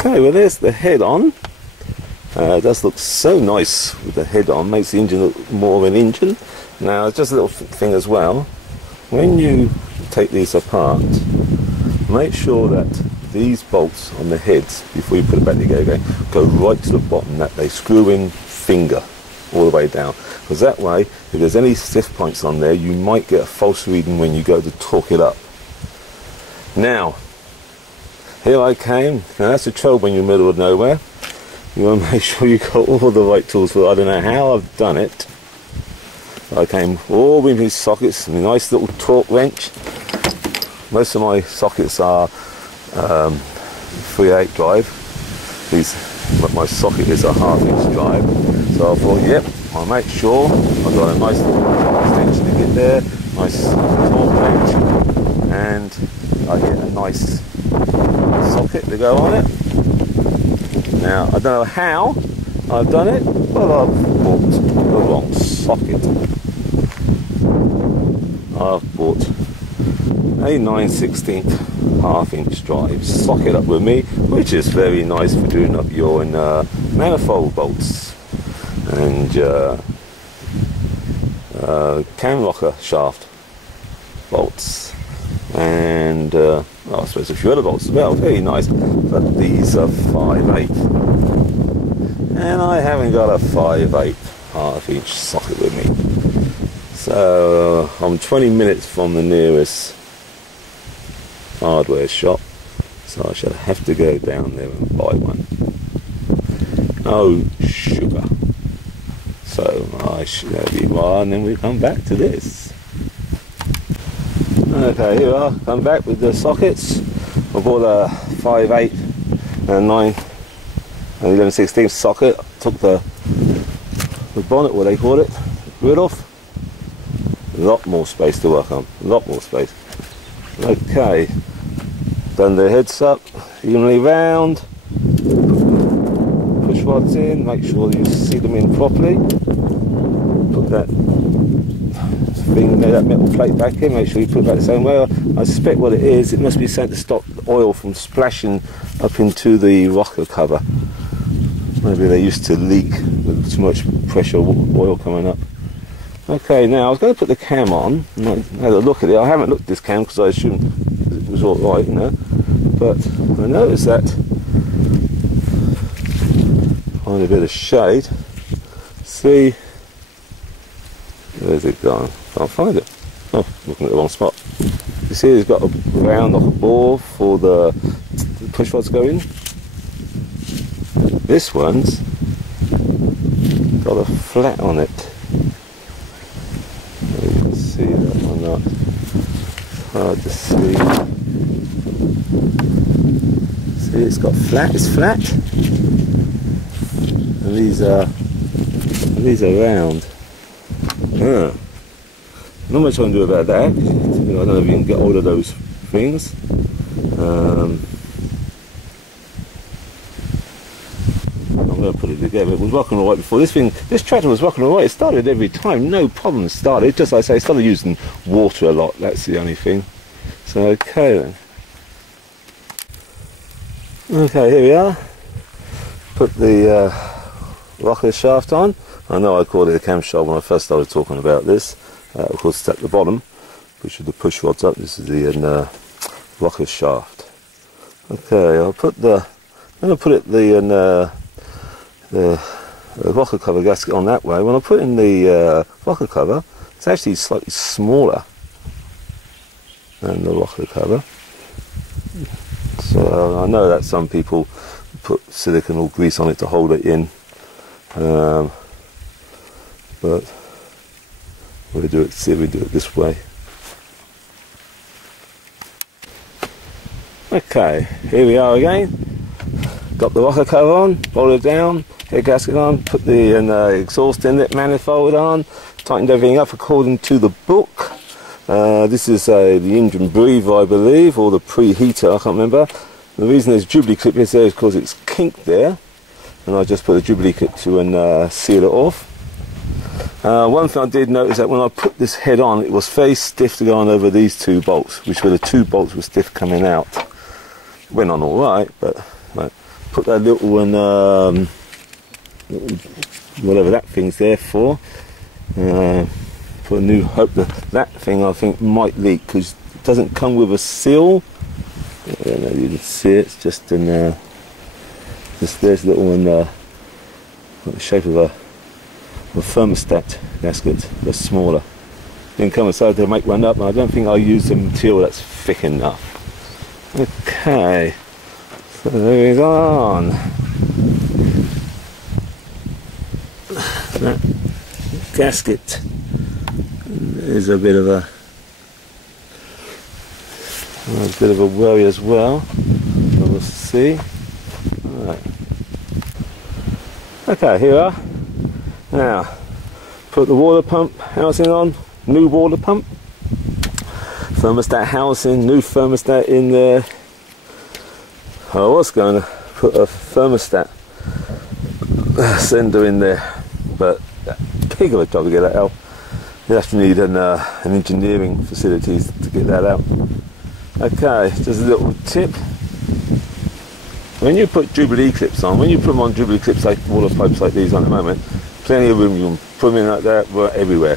Okay, well there's the head on. It does look so nice with the head on, makes the engine look more of an engine. Now just a little thing as well, when you take these apart, make sure that these bolts on the heads, before you put it back together, go right to the bottom, that they screw in finger all the way down, because that way if there's any stiff points on there you might get a false reading when you go to torque it up. Now here I came. Now that's the trouble when you're in the middle of nowhere. You want to make sure you got all the right tools for it. I don't know how I've done it. I came all with these sockets and a nice little torque wrench. Most of my sockets are 3/8 drive. But my socket is a 1/2 inch drive. So I thought, yep, I'll make sure I've got a nice little extension to get there, nice torque wrench, and I get a nice socket to go on it. Now I don't know how I've done it, but I've bought the wrong socket. I've bought a 9/16 1/2 inch drive socket up with me, which is very nice for doing up your manifold bolts and cam rocker shaft bolts, and I suppose a few other bolts as well. Very nice, but these are 5/8, and I haven't got a 5/8 1/2 inch socket with me. So I'm 20 minutes from the nearest hardware shop, so I shall have to go down there and buy one. Oh sugar. So I should have you one, and then we come back to this. Okay, here we are, come back with the sockets. I bought a 5/8 and 9 and 11/16 socket. Took the bonnet, what they call it, rid off. A lot more space to work on, a lot more space. Okay, done the heads up evenly round. Push rods in, make sure you see them in properly. Put that thing there, that metal plate back in, make sure you put it back the same way. I suspect what it is, it must be sent to stop oil from splashing up into the rocker cover. Maybe they used to leak with too much pressure oil coming up. Okay, now I was going to put the cam on, and I had a look at it. I haven't looked at this cam because I assumed it was alright, you know, but I noticed that, find a bit of shade, see, where's it gone? Can't find it. Oh, looking at the wrong spot. You see it's got a round like a bore for the push rods to go in. This one's got a flat on it. You can see that or not. Hard to see. See, it's got flat. It's flat, and these are round. Not much I can do about that. I don't know if you can get hold of those things. I'm going to put it together. It was working alright before. This tractor was working alright. It started every time, no problem started. Just like I say, it started using water a lot. That's the only thing. So okay then. Okay, here we are. Put the rocker shaft on. I know I called it a camshaft when I first started talking about this. Of course, it's at the bottom, which is the push rods up. This is the rocker shaft. Okay, I'm going to put the rocker cover gasket on that way. When I put in the rocker cover, it's actually slightly smaller than the rocker cover. So I know that some people put silicone or grease on it to hold it in, but we'll see if we do it this way. Okay, here we are again. Got the rocker cover on, roll it down, head gasket on, put the exhaust inlet manifold on, tightened everything up according to the book. This is the engine breather, I believe, or the preheater, I can't remember. The reason there's Jubilee clip is there is because it's kinked there, and I just put a Jubilee clip to seal it off. One thing I did notice that when I put this head on, it was very stiff to go on over these two bolts, which were the two bolts were stiff coming out. Went on all right, but put that little one, whatever that thing's there for. Put a new hope that thing I think might leak because it doesn't come with a seal. I don't know if you can see it. It's just in just there's a little one, the shape of a thermostat gasket, but smaller. Didn't come aside to make one up, and I don't think I used a material that's thick enough. Okay, so there is on. That gasket is a bit of a worry as well. So we'll see. Right. Okay, here we are. Now, put the water pump housing on. New water pump. Thermostat housing. New thermostat in there. I was going to put a thermostat sender in there, but pig of a job to get that out. You have to need an engineering facilities to get that out. Okay, just a little tip. When you put Jubilee clips on, when you put them on Jubilee clips like water pipes like these on at the moment, plenty of room, you can put them in like that, everywhere.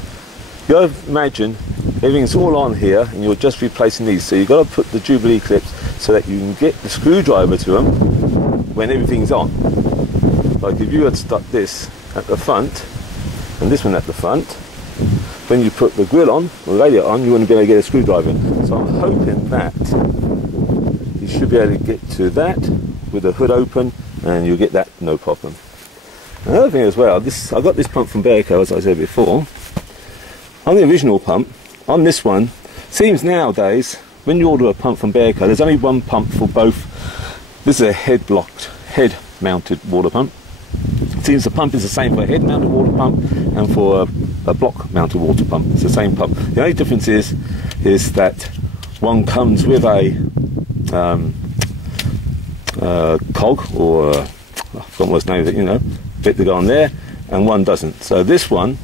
You got to imagine everything's all on here and you're just replacing these, so you've got to put the Jubilee clips so that you can get the screwdriver to them when everything's on. Like if you had stuck this at the front and this one at the front, when you put the grill on, or the radiator on, you wouldn't be able to get a screwdriver in. So I'm hoping that you should be able to get to that with the hood open and you'll get that no problem. Another thing as well, I got this pump from Ferrguson, as I said before. On the original pump, on this one, seems nowadays when you order a pump from Ferrguson, there's only one pump for both. This is a head mounted water pump. It seems the pump is the same for a head mounted water pump and for a block mounted water pump. It's the same pump. The only difference is that one comes with a cog, or I forgot what its name is, you know, bit to go on there, and one doesn't. So this one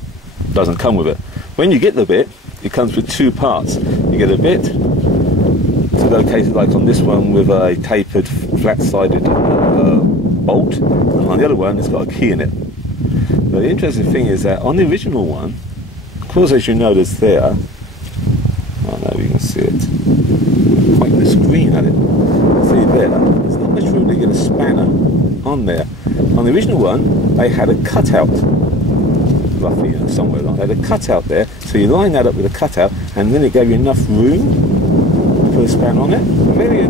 doesn't come with it. When you get the bit, it comes with two parts. You get a bit to locate it, like on this one, with a tapered flat-sided bolt, and on the other one it's got a key in it. But the interesting thing is that on the original one, of course, as you notice there, I don't know if you can see it, point the screen at it, see there, there's not much room to get a spanner on there. On the original one, they had a cutout, roughly, somewhere like that. They had a cutout there, so you line that up with a cutout, and then it gave you enough room to put a spanner on it. Very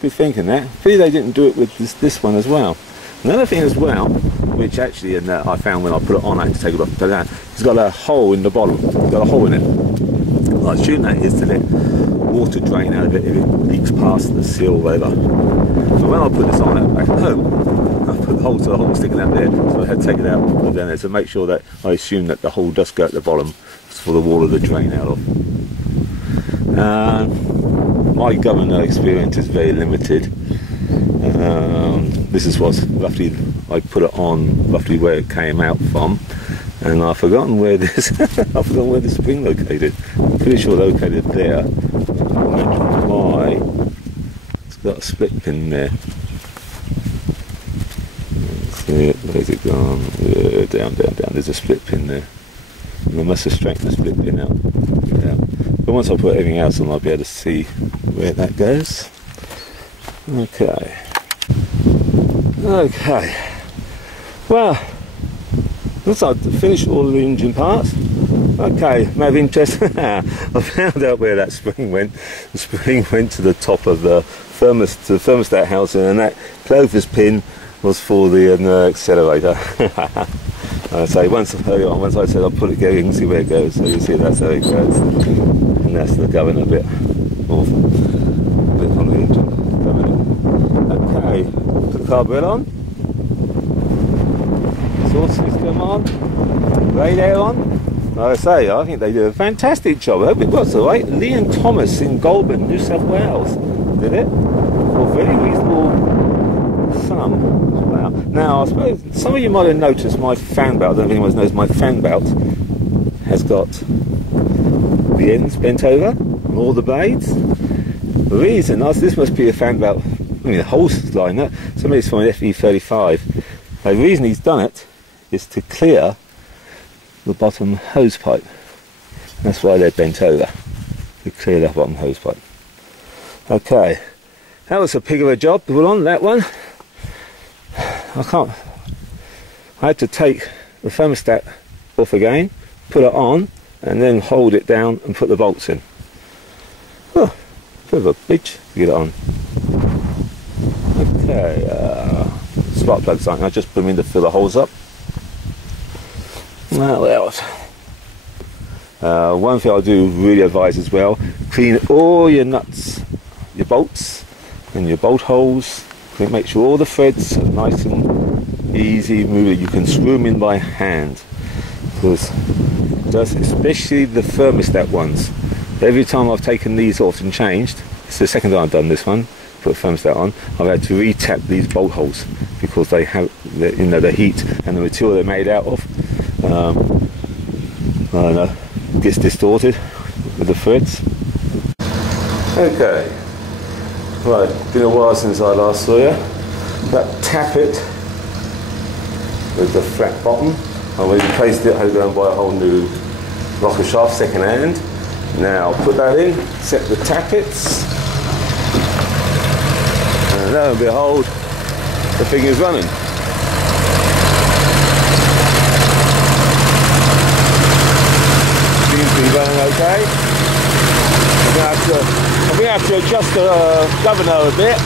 good thinking there. Pity they didn't do it with this one as well. Another thing as well, which actually I found when I put it on, I had to take it off and take it down. It's got a hole in the bottom. It's got a hole in it. What I assume that is to let water drain out of it if it leaks past the seal or whatever. But when I put this on it back at home, I put the hole, so the hole was sticking out there, so I had to take it out and put it down there to make sure that I assume that the hole does go at the bottom for the water to drain out of. My governor experience is very limited. This is what's roughly, I put it on roughly where it came out from, and I've forgotten where this I've forgotten where the spring located. I'm pretty sure located there. Why? It's got a split pin there. See it? Where's it gone? Yeah, down. There's a split pin there. And I must have straightened the split pin out. Yeah. But once I put everything else on, I'll be able to see where that goes. Okay. Well, looks like I've finished all the engine parts. Okay, may have interest. I found out where that spring went. The spring went to the top of the thermostat housing, and that clovis pin was for the accelerator. I say once I said I'll put it going and see where it goes. So you see that's how it goes, and that's the governor bit. Awful. Bit on the engine. Okay, put the carburetor on. Exhaust system on. Radio on. Like I say, I think they did a fantastic job. I hope it was all right. Lee and Thomas in Goulburn, New South Wales, did it for a very reasonable sum. Wow. Now, I suppose some of you might have noticed my fan belt. I don't know if anyone knows my fan belt has got the ends bent over on all the blades. The reason, this must be a fan belt the hole's lined up. Some of it's from an FE35. The reason he's done it is to clear the bottom hose pipe. That's why they're bent over, to clear the bottom hose pipe. Okay, that was a pig of a job to put on, that one. I had to take the thermostat off again, put it on, and then hold it down and put the bolts in. Oh, bit of a bitch to get it on. Okay, spark plug something. I just put them in to fill the holes up. What else? One thing I do really advise as well: clean all your nuts, your bolts, and your bolt holes. Make sure all the threads are nice and easy moving. You can screw them in by hand, because especially the thermostat ones. Every time I've taken these off and changed, it's the second time I've done this one, put a thermostat on, I've had to re-tap these bolt holes because they have the heat and the material they're made out of I don't know, gets distorted with the threads. Okay, right, been a while since I last saw you. That tappet with the flat bottom, I replaced it. I had to go and buy a whole new rocker shaft second hand. Now put that in, set the tappets, and lo and behold, the thing is running. Seems to be running okay. I'm going to have to adjust the governor a bit.